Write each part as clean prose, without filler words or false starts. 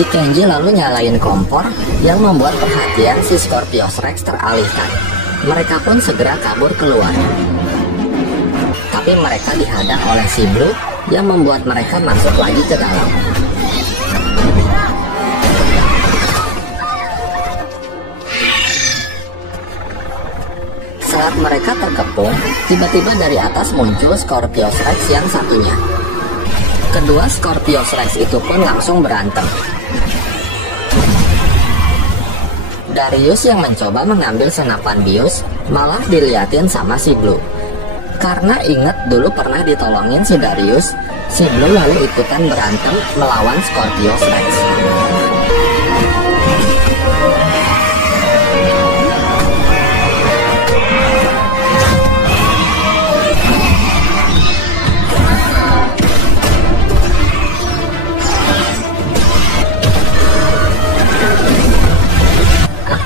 Si Kenji lalu nyalain kompor yang membuat perhatian si Scorpius Rex teralihkan. Mereka pun segera kabur keluar. Tapi mereka dihadang oleh si Blue yang membuat mereka masuk lagi ke dalam. Saat mereka terkepung, tiba-tiba dari atas muncul Scorpius Rex yang satunya. Kedua Scorpius Rex itu pun langsung berantem. Darius yang mencoba mengambil senapan bius malah diliatin sama si Blue. Karena inget dulu pernah ditolongin si Darius, si Blue lalu ikutan berantem melawan Scorpius Rex.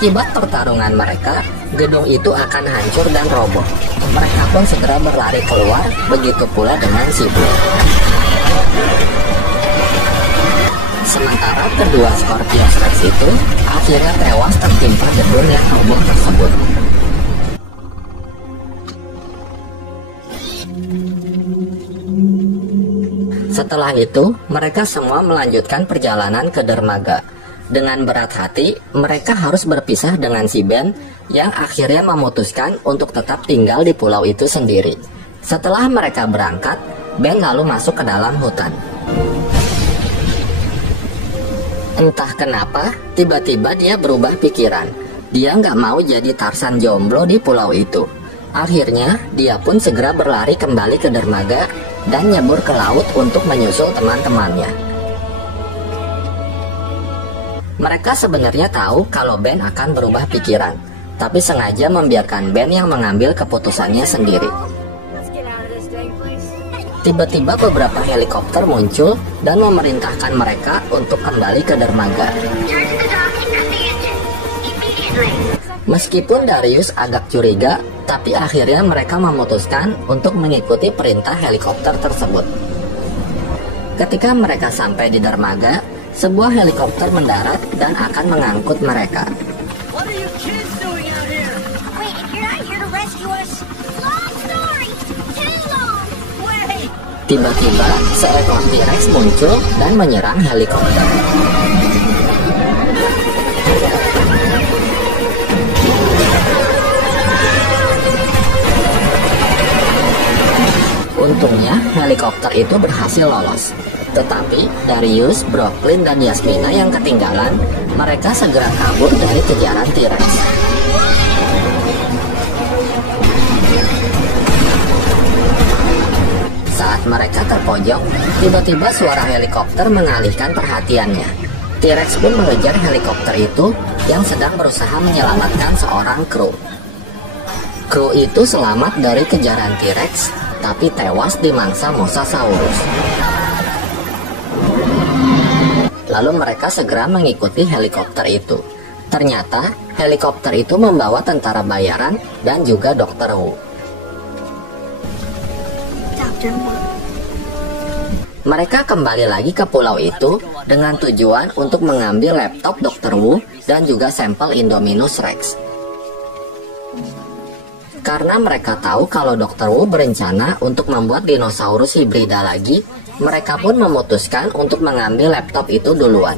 Akibat pertarungan mereka, gedung itu akan hancur dan roboh. Mereka pun segera berlari keluar, begitu pula dengan si Blue. Sementara kedua Scorpius Rex itu akhirnya tewas tertimpa gedung yang roboh tersebut. Setelah itu, mereka semua melanjutkan perjalanan ke dermaga. Dengan berat hati, mereka harus berpisah dengan si Ben yang akhirnya memutuskan untuk tetap tinggal di pulau itu sendiri. Setelah mereka berangkat, Ben lalu masuk ke dalam hutan. Entah kenapa, tiba-tiba dia berubah pikiran. Dia nggak mau jadi Tarzan jomblo di pulau itu. Akhirnya, dia pun segera berlari kembali ke dermaga dan nyebur ke laut untuk menyusul teman-temannya. Mereka sebenarnya tahu kalau Ben akan berubah pikiran, tapi sengaja membiarkan Ben yang mengambil keputusannya sendiri. Tiba-tiba beberapa helikopter muncul dan memerintahkan mereka untuk kembali ke dermaga. Meskipun Darius agak curiga, tapi akhirnya mereka memutuskan untuk mengikuti perintah helikopter tersebut. Ketika mereka sampai di dermaga, sebuah helikopter mendarat dan akan mengangkut mereka. Tiba-tiba, seekor T-Rex muncul dan menyerang helikopter. Untungnya, helikopter itu berhasil lolos. Tetapi Darius, Brooklyn, dan Yasmina yang ketinggalan, mereka segera kabur dari kejaran T-Rex. Saat mereka terpojok, tiba-tiba suara helikopter mengalihkan perhatiannya. T-Rex pun mengejar helikopter itu yang sedang berusaha menyelamatkan seorang kru. Kru itu selamat dari kejaran T-Rex, tapi tewas dimangsa Mosasaurus. Lalu mereka segera mengikuti helikopter itu. Ternyata helikopter itu membawa tentara bayaran dan juga Dr. Wu. Mereka kembali lagi ke pulau itu dengan tujuan untuk mengambil laptop Dr. Wu dan juga sampel Indominus Rex. Karena mereka tahu kalau Dr. Wu berencana untuk membuat dinosaurus hibrida lagi, mereka pun memutuskan untuk mengambil laptop itu duluan.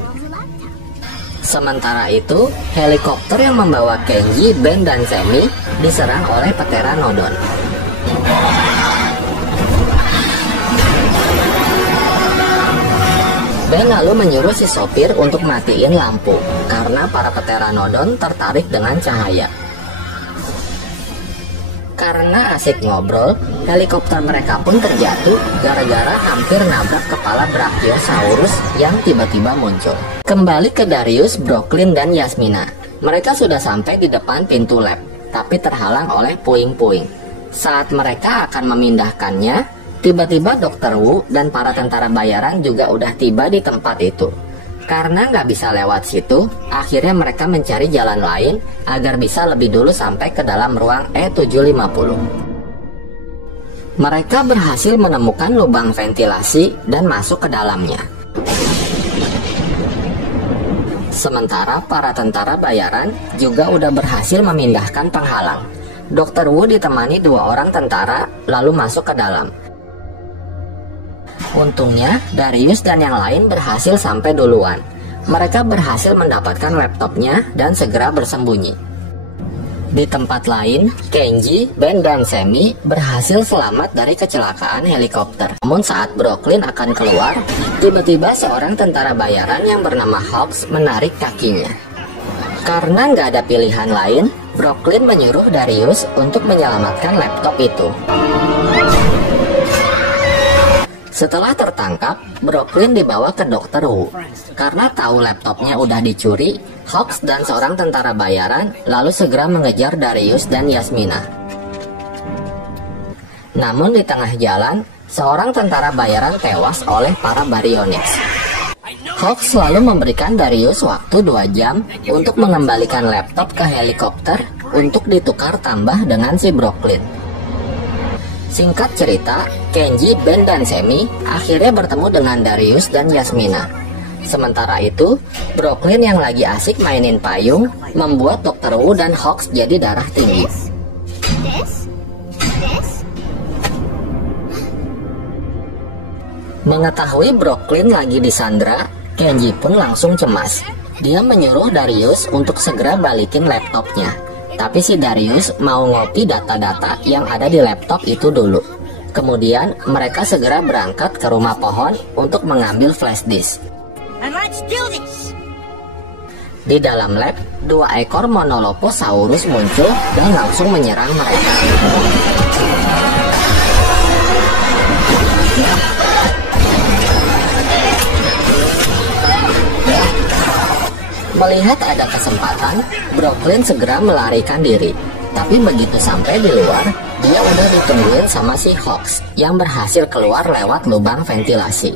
Sementara itu, helikopter yang membawa Kenji, Ben, dan Sammy diserang oleh Pteranodon. Ben lalu menyuruh si sopir untuk matiin lampu, karena para Pteranodon tertarik dengan cahaya. Karena asik ngobrol, helikopter mereka pun terjatuh gara-gara hampir nabrak kepala Brachiosaurus yang tiba-tiba muncul. Kembali ke Darius, Brooklyn, dan Yasmina. Mereka sudah sampai di depan pintu lab, tapi terhalang oleh puing-puing. Saat mereka akan memindahkannya, tiba-tiba Dr. Wu dan para tentara bayaran juga udah tiba di tempat itu. Karena nggak bisa lewat situ, akhirnya mereka mencari jalan lain agar bisa lebih dulu sampai ke dalam ruang E750. Mereka berhasil menemukan lubang ventilasi dan masuk ke dalamnya. Sementara para tentara bayaran juga udah berhasil memindahkan penghalang. Dr. Wu ditemani 2 orang tentara lalu masuk ke dalam. Untungnya Darius dan yang lain berhasil sampai duluan. Mereka berhasil mendapatkan laptopnya dan segera bersembunyi. Di tempat lain, Kenji, Ben, dan Sammy berhasil selamat dari kecelakaan helikopter. Namun saat Brooklyn akan keluar, tiba-tiba seorang tentara bayaran yang bernama Hawks menarik kakinya. Karena nggak ada pilihan lain, Brooklyn menyuruh Darius untuk menyelamatkan laptop itu. Setelah tertangkap, Brooklyn dibawa ke Dr. Wu. Karena tahu laptopnya udah dicuri, Hawks dan seorang tentara bayaran lalu segera mengejar Darius dan Yasmina. Namun di tengah jalan, seorang tentara bayaran tewas oleh para Baryonyx. Hawks selalu memberikan Darius waktu 2 jam untuk mengembalikan laptop ke helikopter untuk ditukar tambah dengan si Brooklyn. Singkat cerita, Kenji, Ben, dan Sammy akhirnya bertemu dengan Darius dan Yasmina. Sementara itu, Brooklyn yang lagi asik mainin payung membuat Dr. Wu dan Hawks jadi darah tinggi. Mengetahui Brooklyn lagi disandra, Kenji pun langsung cemas. Dia menyuruh Darius untuk segera balikin laptopnya. Tapi si Darius mau ngopi data-data yang ada di laptop itu dulu. Kemudian mereka segera berangkat ke rumah pohon untuk mengambil flash disk. Di dalam lab, 2 ekor Monoloposaurus muncul dan langsung menyerang mereka. Melihat ada kesempatan, Brooklyn segera melarikan diri. Tapi begitu sampai di luar, dia udah ditungguin sama si Hawks yang berhasil keluar lewat lubang ventilasi.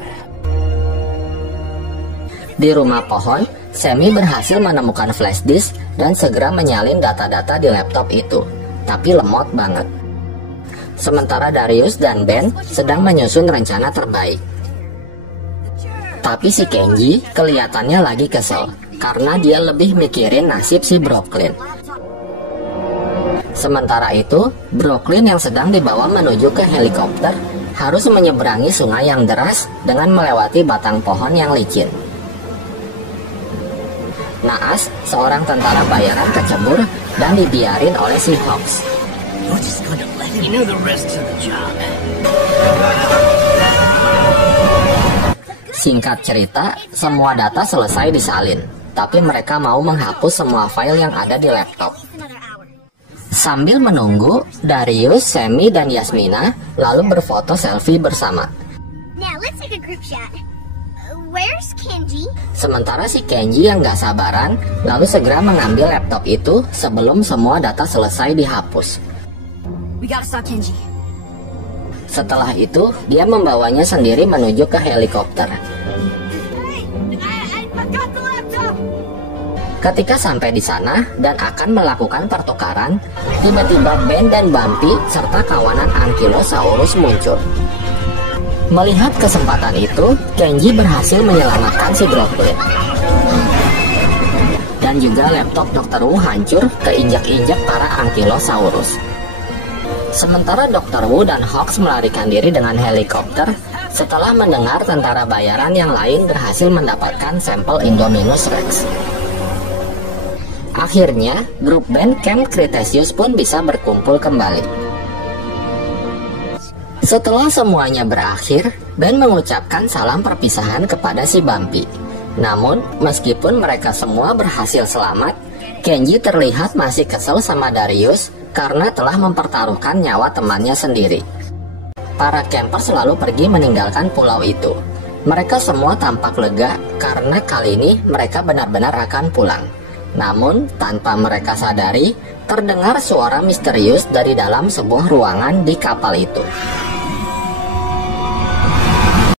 Di rumah pohon, Sammy berhasil menemukan flash disk dan segera menyalin data-data di laptop itu. Tapi lemot banget. Sementara Darius dan Ben sedang menyusun rencana terbaik. Tapi si Kenji kelihatannya lagi kesel karena dia lebih mikirin nasib si Brooklyn. Sementara itu, Brooklyn yang sedang dibawa menuju ke helikopter harus menyeberangi sungai yang deras dengan melewati batang pohon yang licin. Naas, seorang tentara bayaran kecebur dan dibiarin oleh si Hawks. Singkat cerita, semua data selesai disalin, tapi mereka mau menghapus semua file yang ada di laptop. Sambil menunggu, Darius, Sammy, dan Yasmina lalu berfoto selfie bersama. Sementara si Kenji yang gak sabaran lalu segera mengambil laptop itu sebelum semua data selesai dihapus. Setelah itu, dia membawanya sendiri menuju ke helikopter. Ketika sampai di sana dan akan melakukan pertukaran, tiba-tiba Ben dan Bumpy serta kawanan Ankylosaurus muncul. Melihat kesempatan itu, Kenji berhasil menyelamatkan si Brooklyn. Dan juga laptop Dr. Wu hancur keinjak-injak para Ankylosaurus. Sementara Dr. Wu dan Hawks melarikan diri dengan helikopter setelah mendengar tentara bayaran yang lain berhasil mendapatkan sampel Indominus Rex. Akhirnya, grup band Camp Cretaceous pun bisa berkumpul kembali. Setelah semuanya berakhir, band mengucapkan salam perpisahan kepada si Bumpy. Namun, meskipun mereka semua berhasil selamat, Kenji terlihat masih kesel sama Darius karena telah mempertaruhkan nyawa temannya sendiri. Para camper selalu pergi meninggalkan pulau itu. Mereka semua tampak lega karena kali ini mereka benar-benar akan pulang. Namun, tanpa mereka sadari, terdengar suara misterius dari dalam sebuah ruangan di kapal itu.